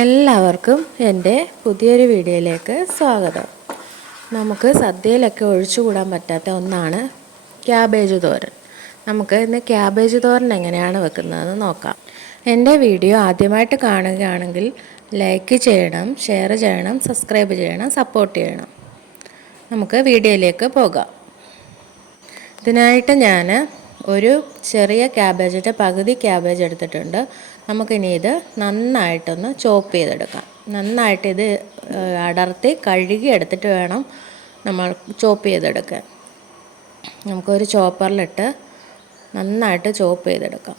എല്ലാവർക്കും എൻ്റെ പുതിയൊരു വീഡിയോയിലേക്ക് സ്വാഗതം. നമുക്ക് സദ്യയിലൊക്കെ ഒഴിച്ചുകൂടാൻ പറ്റാത്ത ഒന്നാണ് ക്യാബേജ് തോരൻ. നമുക്ക് ഇന്ന് ക്യാബേജ് തോരൻ എങ്ങനെയാണ് വെക്കുന്നതെന്ന് നോക്കാം. എൻ്റെ വീഡിയോ ആദ്യമായിട്ട് കാണുകയാണെങ്കിൽ ലൈക്ക് ചെയ്യണം, ഷെയർ ചെയ്യണം, സബ്സ്ക്രൈബ് ചെയ്യണം, സപ്പോർട്ട് ചെയ്യണം. നമുക്ക് വീഡിയോയിലേക്ക് പോകാം. ഇതിനായിട്ട് ഞാൻ ഒരു ചെറിയ ക്യാബേജിൻ്റെ പകുതി ക്യാബേജ് എടുത്തിട്ടുണ്ട്. നമുക്കിനി ഇത് നന്നായിട്ടൊന്ന് ചോപ്പ് ചെയ്തെടുക്കാം. നന്നായിട്ട് ഇത് അടർത്തി കഴുകി എടുത്തിട്ട് വേണം നമ്മൾ ചോപ്പ് ചെയ്തെടുക്കാൻ. നമുക്കൊരു ചോപ്പറിലിട്ട് നന്നായിട്ട് ചോപ്പ് ചെയ്തെടുക്കാം.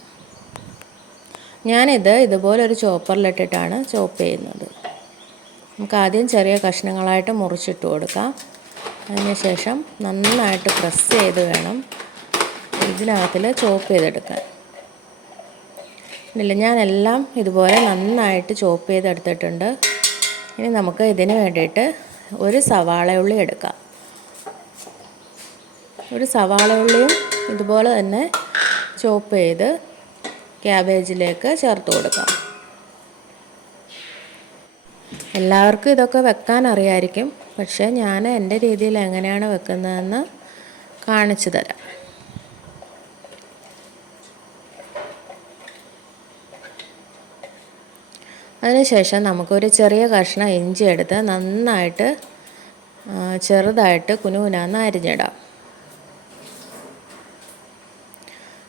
ഞാനിത് ഇതുപോലൊരു ചോപ്പറിലിട്ടിട്ടാണ് ചോപ്പ് ചെയ്യുന്നത്. നമുക്ക് ആദ്യം ചെറിയ കഷ്ണങ്ങളായിട്ട് മുറിച്ചിട്ട് കൊടുക്കാം. അതിനുശേഷം നന്നായിട്ട് പ്രസ് ചെയ്ത് വേണം ഇതിനകത്തിൽ ചോപ്പ് ചെയ്തെടുക്കാൻ. ഇല്ല, ഞാനെല്ലാം ഇതുപോലെ നന്നായിട്ട് ചോപ്പ് ചെയ്തെടുത്തിട്ടുണ്ട്. ഇനി നമുക്ക് ഇതിന് വേണ്ടിയിട്ട് ഒരു സവാള ഉള്ളി എടുക്കാം. ഒരു സവാള ഉള്ളിയും ഇതുപോലെ തന്നെ ചോപ്പ് ചെയ്ത് ക്യാബേജിലേക്ക് ചേർത്ത് കൊടുക്കാം. എല്ലാവർക്കും ഇതൊക്കെ വെക്കാൻ അറിയാമായിരിക്കും, പക്ഷേ ഞാൻ എൻ്റെ രീതിയിൽ എങ്ങനെയാണ് വെക്കുന്നതെന്ന് കാണിച്ചു തരാം. അതിനുശേഷം നമുക്കൊരു ചെറിയ കഷ്ണം ഇഞ്ചി എടുത്ത് നന്നായിട്ട് ചെറുതായിട്ട് കുനുകുനാന്ന് അരിഞ്ഞിടാം.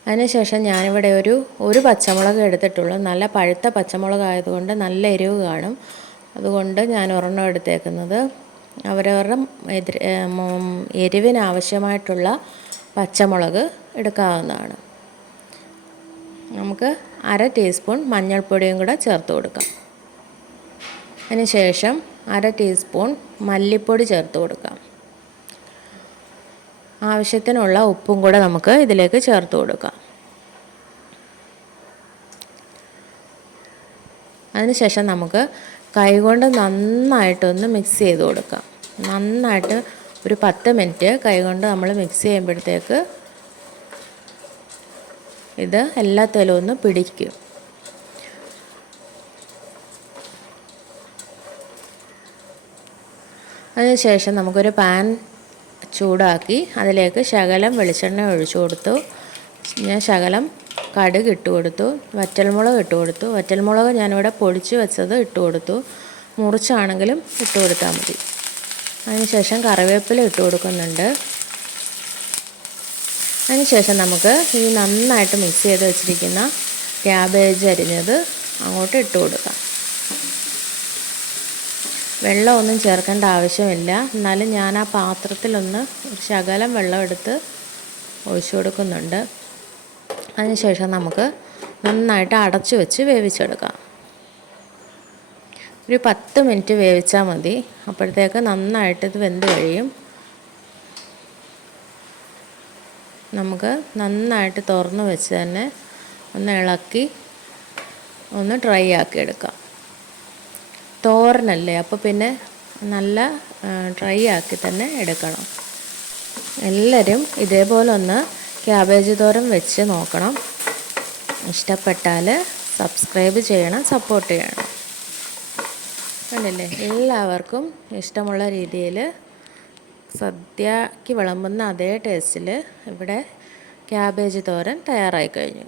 അതിനുശേഷം ഞാനിവിടെ ഒരു പച്ചമുളക് എടുത്തിട്ടുള്ളൂ. നല്ല പഴുത്ത പച്ചമുളക് ആയതുകൊണ്ട് നല്ല എരിവ് കാണും. അതുകൊണ്ട് ഞാൻ ഒരെണ്ണം എടുത്തേക്കുന്നത്. അവരവരുടെ എരിവിനാവശ്യമായിട്ടുള്ള പച്ചമുളക് എടുക്കാവുന്നതാണ്. നമുക്ക് 1/2 ടീസ്പൂൺ മഞ്ഞൾപ്പൊടിയും കൂടെ ചേർത്ത് കൊടുക്കാം. അതിനുശേഷം 1/2 ടീസ്പൂൺ മല്ലിപ്പൊടി ചേർത്ത് കൊടുക്കാം. ആവശ്യത്തിനുള്ള ഉപ്പും കൂടെ നമുക്ക് ഇതിലേക്ക് ചേർത്ത് കൊടുക്കാം. അതിനുശേഷം നമുക്ക് കൈകൊണ്ട് നന്നായിട്ടൊന്ന് മിക്സ് ചെയ്ത് കൊടുക്കാം. നന്നായിട്ട് ഒരു 10 മിനിറ്റ് കൈകൊണ്ട് നമ്മൾ മിക്സ് ചെയ്യുമ്പോഴത്തേക്ക് ഇത് എല്ലാത്തിലും ഒന്ന് പിടിക്കും. അതിനുശേഷം നമുക്കൊരു പാൻ ചൂടാക്കി അതിലേക്ക് ശകലം വെളിച്ചെണ്ണ ഒഴിച്ചു കൊടുത്തു. ഞാൻ ശകലം കടുക് ഇട്ട് കൊടുത്തു, വറ്റൽമുളക് ഇട്ട് കൊടുത്തു. വറ്റൽമുളക് ഞാനിവിടെ പൊടിച്ച് വെച്ചത് ഇട്ട് കൊടുത്തു, മുറിച്ചാണെങ്കിലും ഇട്ട് കൊടുത്താൽ മതി. അതിനുശേഷം കറിവേപ്പില ഇട്ട് കൊടുക്കുന്നുണ്ട്. അതിനുശേഷം നമുക്ക് ഈ നന്നായിട്ട് മിക്സ് ചെയ്ത് വെച്ചിരിക്കുന്ന ക്യാബേജ് അരിഞ്ഞത് അങ്ങോട്ട് ഇട്ട് കൊടുക്കാം. വെള്ളമൊന്നും ചേർക്കേണ്ട ആവശ്യമില്ല, എന്നാലും ഞാൻ ആ പാത്രത്തിലൊന്ന് ഒരു ശകലം വെള്ളം എടുത്ത് ഒഴിച്ചു കൊടുക്കുന്നുണ്ട്. അതിനുശേഷം നമുക്ക് നന്നായിട്ട് അടച്ചു വെച്ച് വേവിച്ചെടുക്കാം. ഒരു 10 മിനിറ്റ് വേവിച്ചാൽ മതി. അപ്പോഴത്തേക്ക് നന്നായിട്ട് ഇത് വെന്ത് കഴിയും. നമുക്ക് നന്നായിട്ട് തുറന്ന് വെച്ച് തന്നെ ഒന്ന് ഇളക്കി ഒന്ന് ഡ്രൈ ആക്കി എടുക്കാം. തോരനല്ലേ, അപ്പോൾ പിന്നെ നല്ല ഡ്രൈ ആക്കി തന്നെ എടുക്കണം. എല്ലാവരും ഇതേപോലെ ഒന്ന് ക്യാബേജ് തോരൻ വെച്ച് നോക്കണം. ഇഷ്ടപ്പെട്ടാൽ സബ്സ്ക്രൈബ് ചെയ്യണം, സപ്പോർട്ട് ചെയ്യണം. കണ്ടില്ലേ, എല്ലാവർക്കും ഇഷ്ടമുള്ള രീതിയിൽ സദ്യക്ക് വിളമ്പുന്ന അതേ ടേസ്റ്റിൽ ഇവിടെ ക്യാബേജ് തോരൻ തയ്യാറായി കഴിഞ്ഞു.